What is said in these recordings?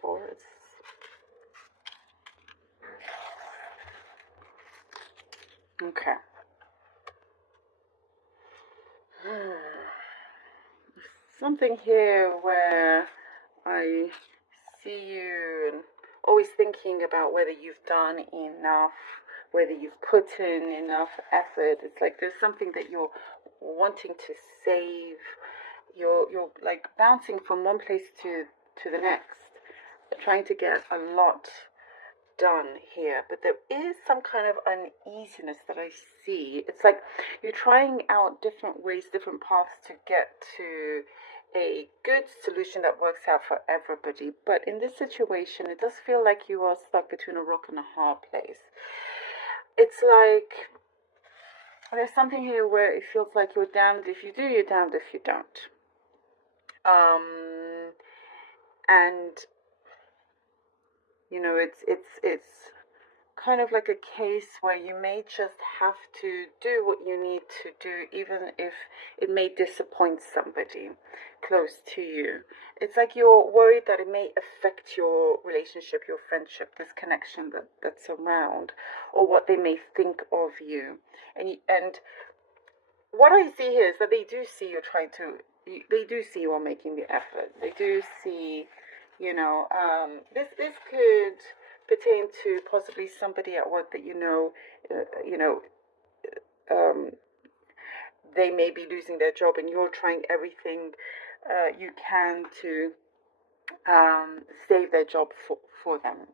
Taurus. Okay. Something here where I see you always thinking about whether you've done enough, whether you've put in enough effort. It's like there's something that you're wanting to save. You're like bouncing from one place to the next, trying to get a lot done here, but there is some kind of uneasiness that I see. It's like you're trying out different ways, different paths to get to a good solution that works out for everybody. But in this situation, it does feel like you are stuck between a rock and a hard place. It's like there's something here where it feels like you're damned if you do, you're damned if you don't. And you know, it's kind of like a case where you may just have to do what you need to do, even if it may disappoint somebody close to you. It's like you're worried that it may affect your relationship, your friendship, this connection that's around, or what they may think of you. And what I see here is that they do see you trying to, they do see you are making the effort. They do see, you know, this could pertain to possibly somebody at work that they may be losing their job, and you're trying everything you can to save their job for them.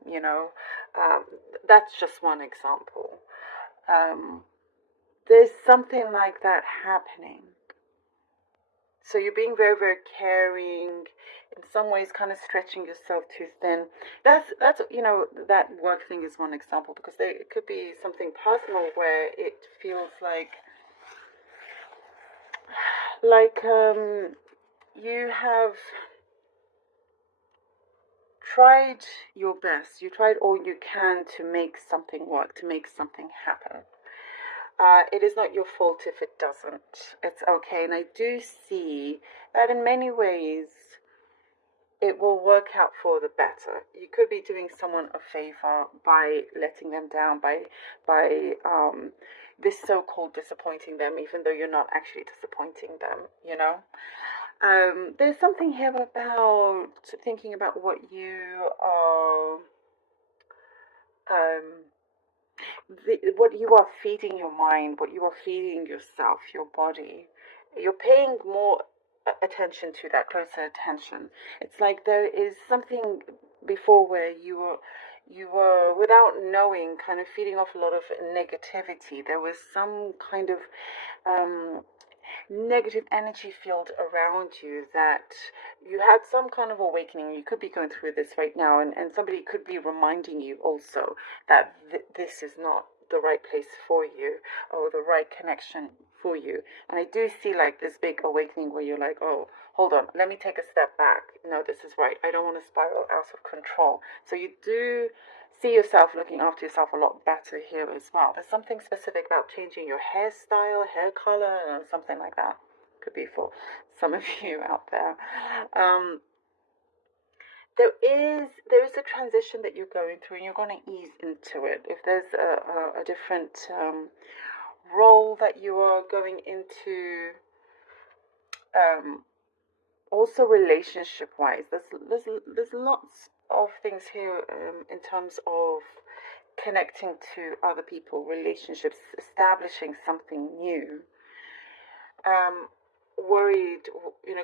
That's just one example. There's something like that happening. So you're being very, very caring, in some ways kind of stretching yourself too thin. That's that work thing is one example, because it could be something personal where it feels like you have tried your best. You tried all you can to make something work, to make something happen. It is not your fault if it doesn't. It's okay. And I do see that in many ways it will work out for the better. You could be doing someone a favor by letting them down, by this so-called disappointing them, even though you're not actually disappointing them. There's something here about thinking about what you are what you are feeding your mind, what you are feeding yourself, your body. You're paying more attention to that, closer attention. It's like there is something before where you were without knowing kind of feeding off a lot of negativity. There was some kind of negative energy field around you that you had some kind of awakening. You could be going through this right now, and somebody could be reminding you also that this is not the right place for you, or the right connection for you. And I do see like this big awakening where you're like, oh, hold on, let me take a step back. No, this is right. I don't want to spiral out of control. So you do see yourself looking after yourself a lot better here as well. There's something specific about changing your hairstyle, hair color, or something like that. Could be for some of you out there. There is a transition that you're going through, and you're going to ease into it. If there's a different role that you are going into, also relationship wise, there's lots of things here in terms of connecting to other people, relationships, establishing something new. Worried,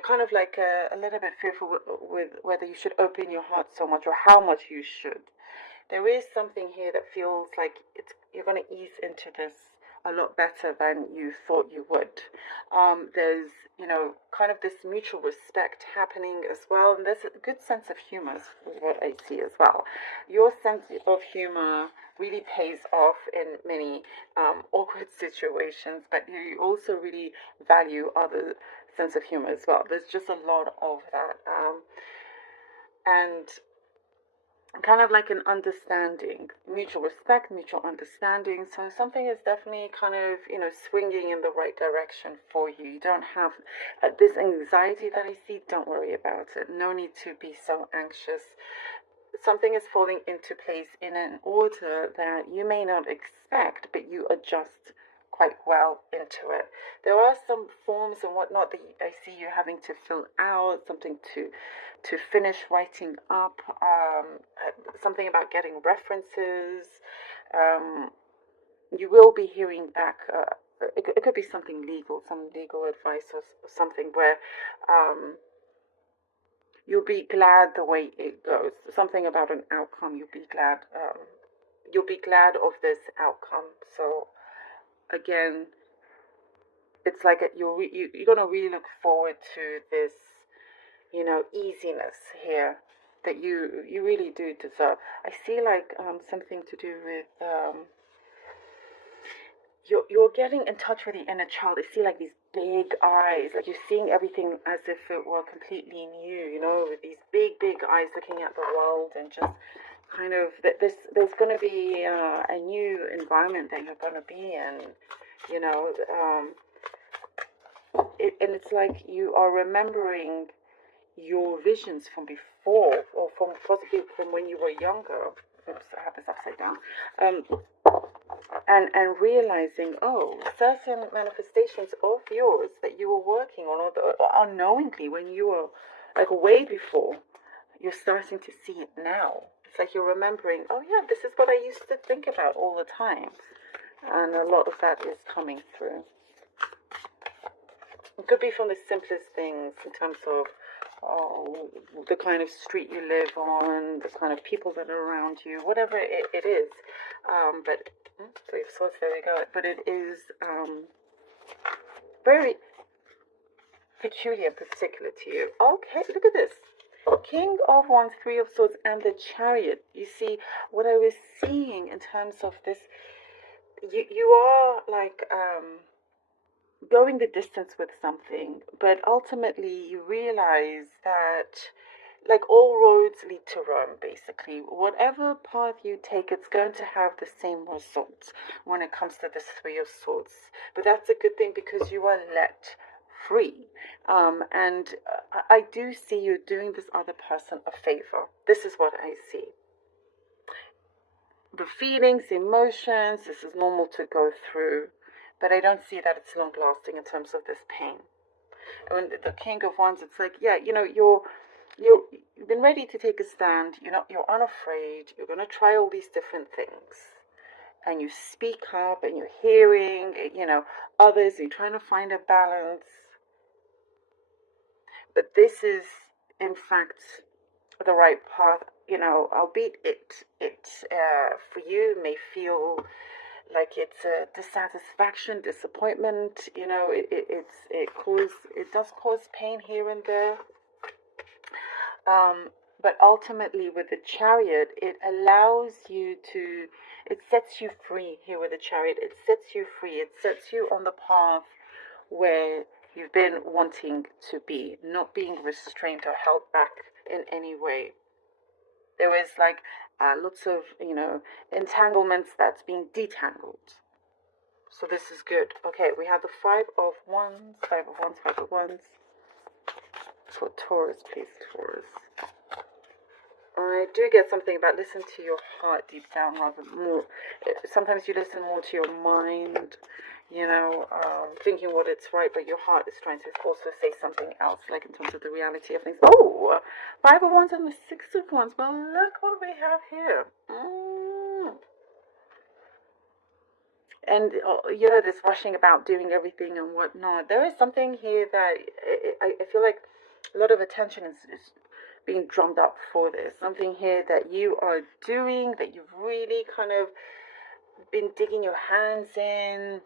kind of like a little bit fearful with whether you should open your heart so much, or how much you should. There is something here that feels like you're going to ease into this a lot better than you thought you would. There's, kind of this mutual respect happening as well. And there's a good sense of humor is what I see as well. Your sense of humor really pays off in many awkward situations, but you also really value other sense of humor as well. There's just a lot of that. And kind of like an understanding, mutual respect, mutual understanding. So something is definitely kind of, swinging in the right direction for you. You don't have this anxiety that I see. Don't worry about it. No need to be so anxious. something is falling into place in an order that you may not expect, but you adjust quite well into it. There are some forms and whatnot that I see you having to fill out, something to finish writing up, something about getting references. You will be hearing back. It could be something legal, some legal advice or something where you'll be glad the way it goes. Something about an outcome. You'll be glad. You'll be glad of this outcome. So again, it's like you're gonna really look forward to this, easiness here that you really do deserve. I see like something to do with you're getting in touch with the inner child. I see like these big eyes, like you're seeing everything as if it were completely new, with these big eyes looking at the world, and just kind of there's going to be a new environment that you're going to be in, and it's like you are remembering your visions from before, or from possibly from when you were younger. Oops, I have this upside down. And realizing, certain manifestations of yours that you were working on, or unknowingly when you were like way before, you're starting to see it now. It's like you're remembering, oh yeah, this is what I used to think about all the time. And a lot of that is coming through. It could be from the simplest things in terms of the kind of street you live on, the kind of people that are around you, whatever it is. But Three of Swords, there we go. But it is very peculiar and particular to you. Okay, look at this. King of Wands, Three of Swords, and the Chariot. You see, what I was seeing in terms of this, you are like going the distance with something, but ultimately you realize that, like all roads lead to Rome, basically. Whatever path you take, it's going to have the same results when it comes to this Three of Swords. But that's a good thing because you are let free. And I do see you doing this other person a favor. This is what I see. The feelings, emotions, this is normal to go through, but I don't see that it's long lasting in terms of this pain. And when the King of Wands, it's like, yeah, you've been ready to take a stand. You're unafraid. You're going to try all these different things, and you speak up, and you're hearing, others. You're trying to find a balance. But this is, in fact, the right path. Albeit it for you may feel like it's a dissatisfaction, disappointment. It does cause pain here and there. But ultimately with the Chariot, it allows you to, it sets you free here with the Chariot. It sets you free. It sets you on the path where you've been wanting to be, not being restrained or held back in any way. There is like lots of, entanglements that's being detangled. So this is good. Okay, we have the Five of Wands, Five of Wands, Five of Wands. For Taurus, please, Taurus. I do get something about listen to your heart deep down rather more. Sometimes you listen more to your mind, thinking what it's right, but your heart is trying to also say something else, like in terms of the reality of things. Oh, Five of Wands and the Six of Wands. Well, look what we have here. And, this rushing about doing everything and whatnot. There is something here that I feel like a lot of attention is being drummed up for this. Something here that you are doing, that you've really kind of been digging your hands in.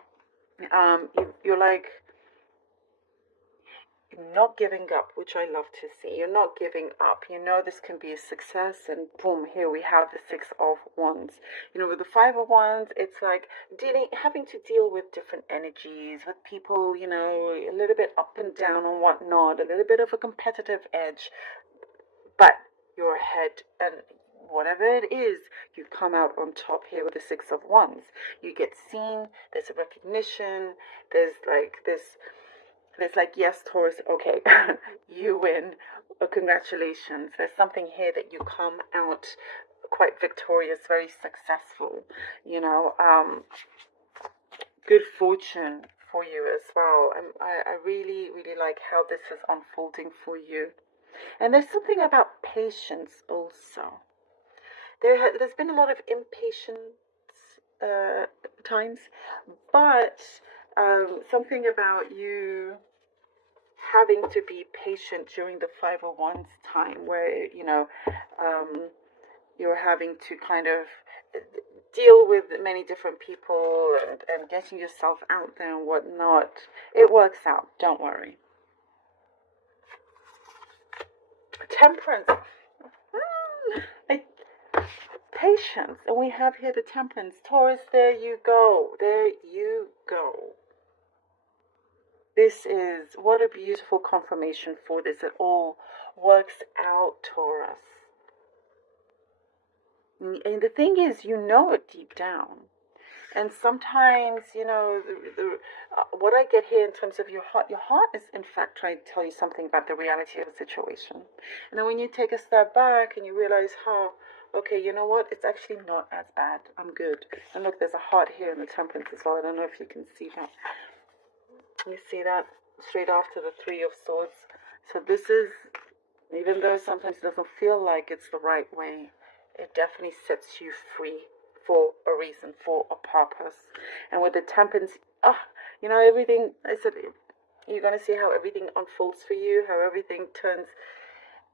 You're like not giving up, which I love to see. You're not giving up. This can be a success, and boom, here we have the Six of Wands. With the Five of Wands, it's like having to deal with different energies, with people, a little bit up and down and whatnot, a little bit of a competitive edge, but you're ahead, and whatever it is, you come out on top here with the Six of Wands. You get seen, there's a recognition, there's like this It's like, yes, Taurus, okay, you win. Congratulations. There's something here that you come out quite victorious, very successful, you know, good fortune for you as well. I really, really like how this is unfolding for you. And there's something about patience also. There's been a lot of impatient times, but something about you having to be patient during the 501's time, where you're having to kind of deal with many different people and getting yourself out there and whatnot. It works out, don't worry. Temperance. Patience. And we have here the temperance. Taurus, there you go. There you go. This is, what a beautiful confirmation for this. It all works out, Taurus. And the thing is, you know it deep down. And sometimes, what I get here in terms of your heart is in fact trying to tell you something about the reality of the situation. And then when you take a step back and you realize, okay, you know what? It's actually not as bad. I'm good. And look, there's a heart here in the temperance as well. I don't know if you can see that. You see that straight after the Three of Swords. So this is, even though sometimes it doesn't feel like it's the right way, it definitely sets you free for a reason, for a purpose. And with the temperance, everything, I said, you're going to see how everything unfolds for you, how everything turns,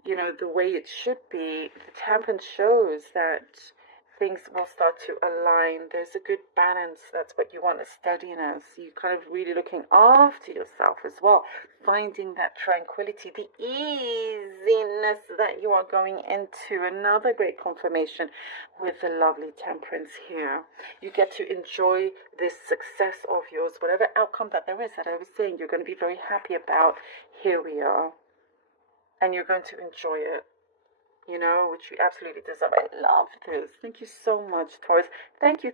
the way it should be. The temperance shows that things will start to align. There's a good balance. That's what you want, a steadiness. You kind of really looking after yourself as well, finding that tranquility, the easiness that you are going into. Another great confirmation with the lovely temperance here. You get to enjoy this success of yours, whatever outcome that there is, that I was saying, you're going to be very happy about. Here we are. And you're going to enjoy it. Which you absolutely deserve. I love this. Thank you so much, Taurus. Thank you.